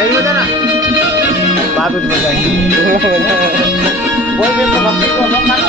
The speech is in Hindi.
नहीं बजा ना बात कुछ बजा बोल फिर तो भक्ति को हम